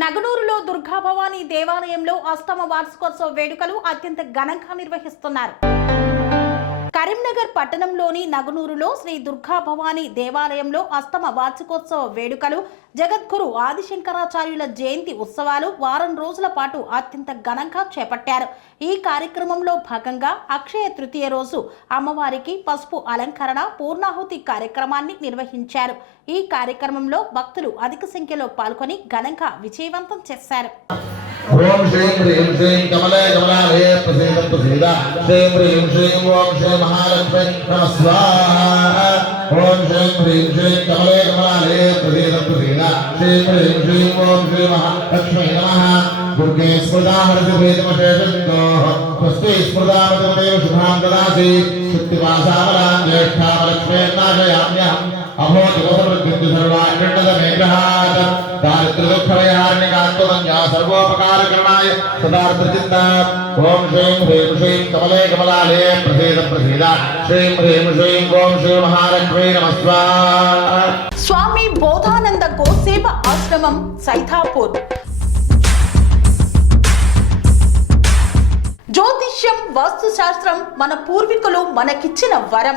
నగనూరులో దుర్గాభవాని దేవాలయంలో అష్టమ వార్షికోత్సవ వేడుకలు అత్యంత ఘనంగా నిర్వహిస్తున్నారు. కరీంనగర్ పట్టణంలోని నగనూరులో శ్రీ దుర్గా భవాని దేవాలయంలో అష్టమ వార్షికోత్సవ వేడుకలు జగద్గురు ఆదిశంకరాచార్యుల జయంతి ఉత్సవాలు వారం రోజుల పాటు అత్యంత ఘనంగా చేపట్టారు. ఈ కార్యక్రమంలో భాగంగా అక్షయ తృతీయ రోజు అమ్మవారికి పసుపు అలంకరణ పూర్ణాహుతి కార్యక్రమాన్ని నిర్వహించారు. ఈ కార్యక్రమంలో భక్తులు అధిక సంఖ్యలో పాల్గొని ఘనంగా విజయవంతం చేశారు. ఓం శ్రీం హ్రీం శ్రీం కమలే కమలాలయే ప్రసీద ప్రసీద శ్రీం హ్రీం శ్రీం ఓం శ్రీ మహాలక్ష్మి నమ స్వాహ ఓం శ్రీం హ్రీం శ్రీం కమలే కమలాలయే ప్రసీద ప్రసీద శ్రీం హ్రీం శ్రీం ఓం శ్రీ మహాలక్ష్మి నమ దుర్గే స్మృతామరసి భేదమశేషంతో స్వస్తి స్మృతామతమదేవ శుభాం దదాసి శక్తిపాసామలాం జ్యేష్ఠామలక్ష్మీర్నాశయామ్యహం అహో దివసమృద్ధిందు సర్వాండండదమేగ్రహాత్ దారిద్ర్యదుఃఖవయారణ్యకాత్మనంజా సర్వోపకారకరణాయ సదార్థచిత్త. ఓం శ్రీం హ్రీం శ్రీం కమలే కమలాలే ప్రసీద ప్రసీద. శ్రీం హ్రీం శ్రీం ఓం శ్రీ మహాలక్ష్మీ నమస్వ స్వామి బోధానంద కోసేవ ఆశ్రమం సైథాపూర్ జ్యోతిష్యం వాస్తుశాస్త్రం మన పూర్వీకులు మనకిచ్చిన వరం.